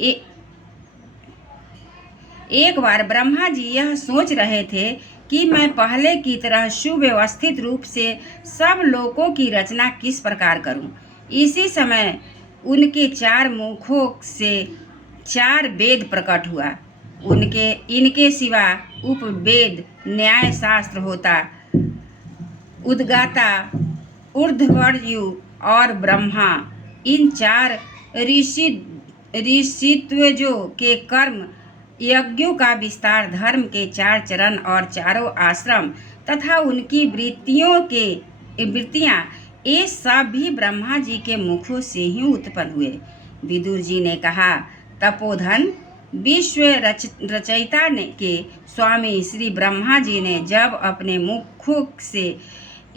ए, एक बार ब्रह्मा जी यह सोच रहे थे कि मैं पहले की तरह सुव्यवस्थित रूप से सब लोकों की रचना किस प्रकार करूं। इसी समय उनके 4 मुखों से 4 वेद प्रकट हुआ। इनके सिवा उपवेद, न्याय शास्त्र होता, उद्गाता, ऊर्ध्वर्यु और ब्रह्मा। इन 4 ऋषित्वजों के कर्म, यज्ञों का विस्तार, धर्म के 4 चरण और चारों आश्रम तथा उनकी वृत्तियां, ये सब भी ब्रह्मा जी के मुखों से ही उत्पन्न हुए। विदुर जी ने कहा, तपोधन, विश्व रचयिता के स्वामी श्री ब्रह्मा जी ने जब अपने मुखों से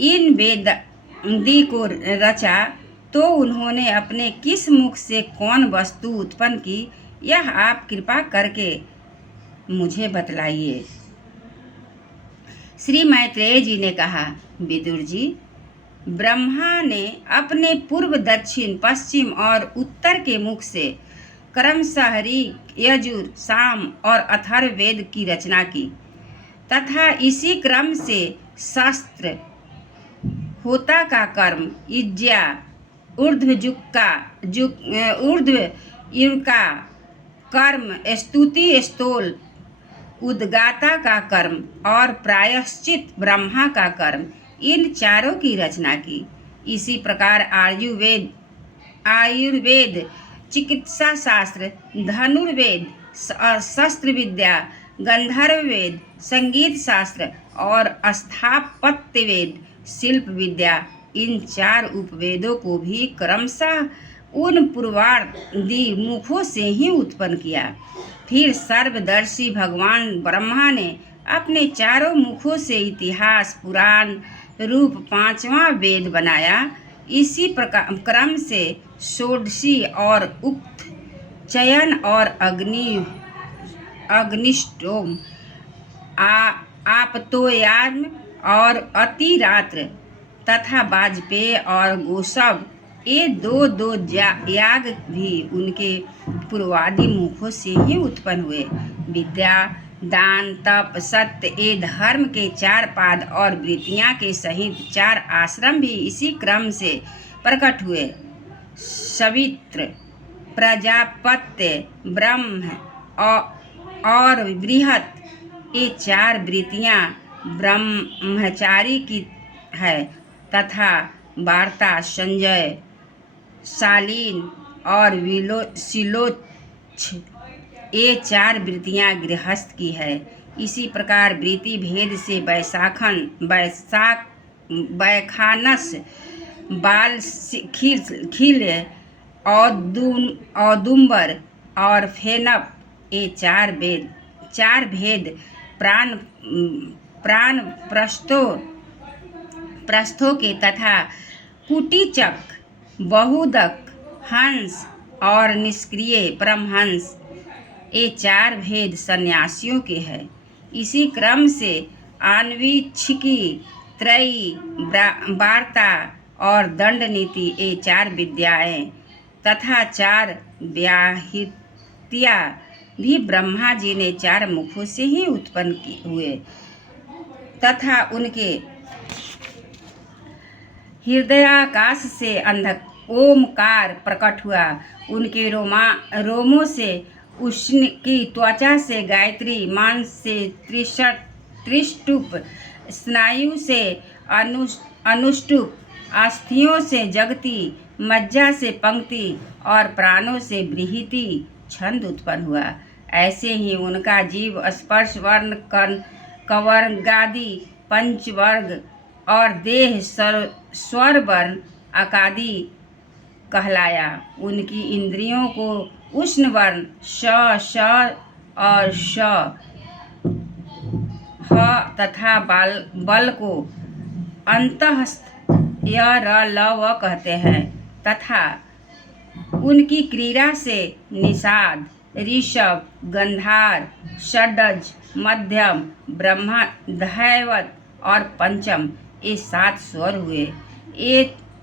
इन वेदादि को रचा तो उन्होंने अपने किस मुख से कौन वस्तु उत्पन्न की, यह आप कृपा करके मुझे बतलाइए। श्री मैत्रेय जी ने कहा, विदुर जी, ब्रह्मा ने अपने पूर्व, दक्षिण, पश्चिम और उत्तर के मुख से क्रमशः ऋग, यजुर, साम और अथर्व वेद की रचना की तथा इसी क्रम से शस्त्र, होता का कर्म, इज्जा, ऊर्ध्वयुर का कर्म, स्तुति, स्तोल, उद्गाता का कर्म और प्रायश्चित, ब्रह्मा का कर्म, इन चारों की रचना की। इसी प्रकार आयुर्वेद, चिकित्सा शास्त्र, धनुर्वेद, शस्त्र विद्या, गंधर्व वेद, संगीत शास्त्र और स्थापत्य वेद, शिल्प विद्या, इन 4 उपवेदों को भी क्रमशः उन पूर्वादि मुखों से ही उत्पन्न किया। फिर सर्वदर्शी भगवान ब्रह्मा ने अपने चारों मुखों से इतिहास, पुराण रूप 5वां वेद बनाया। इसी प्रकार क्रम से षोडशी और उक्त चयन और अग्निष्टोम, आपतोयाम और अतिरात्र तथा वाजपेय और गोसव, ये 2 याग भी उनके पूर्वादि मुखों से ही उत्पन्न हुए। विद्या, दान, तप, सत्य, ये धर्म के 4 पाद और वृत्तियां के सहित 4 आश्रम भी इसी क्रम से प्रकट हुए। सवित्र, प्रजापत्य, ब्रह्म और बृहत, ये 4 वृत्तियां ब्रह्मचारी की है तथा वार्ता, संजय, शालीन और शिलोच्छ, ये 4 वृत्तियां गृहस्थ की है। इसी प्रकार वृत्ति भेद से बैखानस, बालखिल, औदुंबर और फेनप, ये 4 भेद प्राण प्रस्थों के तथा कुटीचक, बहुदक, हंस और निष्क्रिय परमहंस, ये 4 भेद सन्यासियों के हैं। इसी क्रम से आन्वीक्षिकी, त्रयी, वार्ता और दंड नीति, ये 4 विद्याएं तथा 4 व्याहृतियां भी ब्रह्मा जी ने 4 मुखों से ही उत्पन्न हुए तथा उनके हृदयाकाश से ओमकार प्रकट हुआ। उनके रोमों से उष्ण की, त्वचा से गायत्री, मांस से त्रिष्टुप, स्नायु से अनुष्टुप, अस्थियों से जगती, मज्जा से पंक्ति और प्राणों से बृहति छंद उत्पन्न हुआ। ऐसे ही उनका जीव, स्पर्श, वर्ण, कवर्गादि पंचवर्ग और देह स्वर वर्ण आकादि कहलाया। उनकी इंद्रियों को उष्ण वर्ण श और श, ह तथा बल को अंतःस्थ य, र, ल, व कहते हैं तथा उनकी क्रीड़ा से निषाद, ऋषभ, गंधार, षड्ज, मध्यम, ब्रह्मा, दैवत और पंचम, ये 7 स्वर हुए।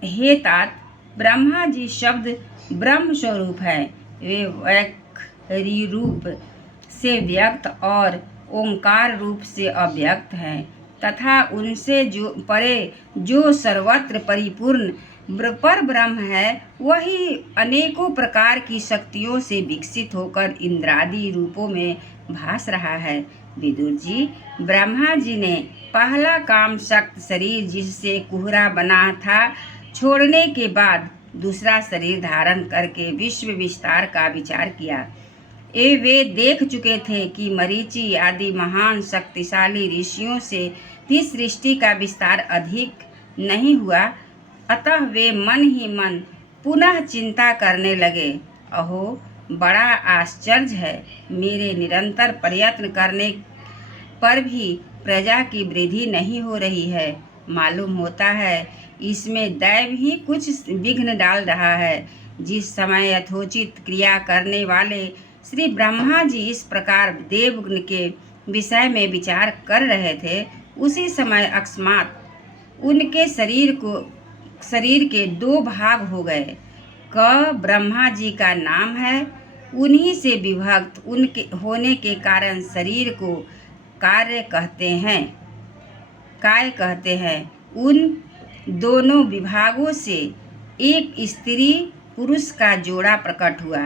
हे तात, ब्रह्मा जी शब्द ब्रह्म स्वरूप है। वे रूप से व्यक्त और ओंकार रूप से अव्यक्त हैं तथा उनसे जो परे जो सर्वत्र परिपूर्ण पर ब्रह्म है, वही अनेकों प्रकार की शक्तियों से विकसित होकर इंद्रादि रूपों में भास रहा है। विदुर जी, ब्रह्मा जी ने पहला काम शक्त शरीर जिससे कुहरा बना था छोड़ने के बाद दूसरा शरीर धारण करके विश्व विस्तार का विचार किया। वे देख चुके थे कि मरीचि आदि महान शक्तिशाली ऋषियों से भी सृष्टि का विस्तार अधिक नहीं हुआ। अतः वे मन ही मन पुनः चिंता करने लगे, अहो बड़ा आश्चर्य है, मेरे निरंतर प्रयत्न करने पर भी प्रजा की वृद्धि नहीं हो रही है। मालूम होता है इसमें दैव ही कुछ विघ्न डाल रहा है। जिस समय यथोचित क्रिया करने वाले श्री ब्रह्मा जी इस प्रकार देव के विषय में विचार कर रहे थे, उसी समय अकस्मात उनके शरीर के दो भाग हो गए। क ब्रह्मा जी का नाम है, उन्हीं से विभक्त उनके होने के कारण शरीर को काय कहते हैं। उन दोनों विभागों से एक स्त्री पुरुष का जोड़ा प्रकट हुआ।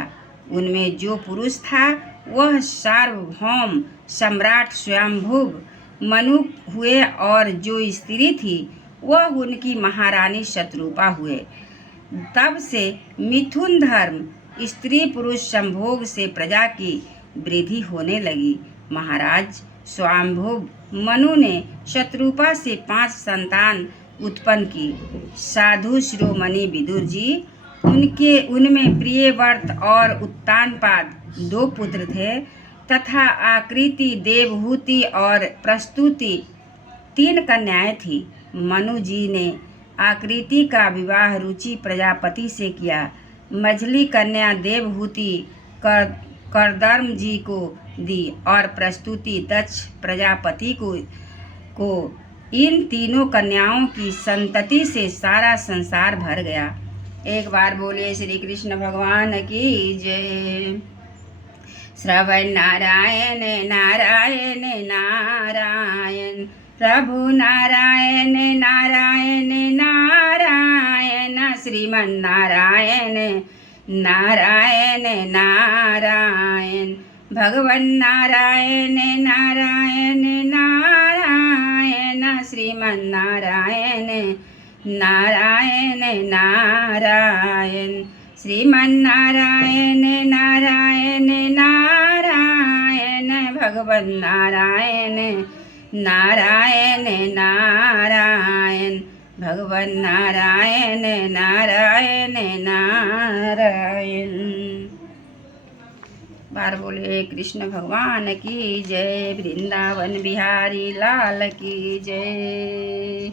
उनमें जो पुरुष था वह सार्वभौम सम्राट स्वयंभुव मनु हुए और जो स्त्री थी वह उनकी महारानी शत्रुपा हुए। तब से मिथुन धर्म स्त्री पुरुष संभोग से प्रजा की वृद्धि होने लगी। महाराज स्वयंभुव मनु ने शत्रुपा से 5 संतान उत्पन्न की। साधु शिरोमणि विदुर जी, उनमें प्रियव्रत और उत्तानपाद 2 पुत्र थे तथा आकृति, देवहूति और प्रस्तुति 3 कन्याएं थी। मनु जी ने आकृति का विवाह रुचि प्रजापति से किया। मझली कन्या देवहूति करदर्म जी को दी और प्रस्तुति दक्ष प्रजापति को इन तीनों कन्याओं की संतति से सारा संसार भर गया। एक बार बोलिए श्री कृष्ण भगवान की जय। श्रवण नारायण नारायण नारायण, प्रभु नारायण नारायण नारायण, श्रीमन नारायण नारायण नारायण, भगवन नारायण नारायण नारायण, श्रीमन नारायण नारायण नारायण, श्रीमन नारायण नारायण नारायण, भगवन नारायण नारायण नारायण, भगवन नारायण नारायण नारायण। बार बोले कृष्ण भगवान की जय। वृंदावन बिहारी लाल की जय।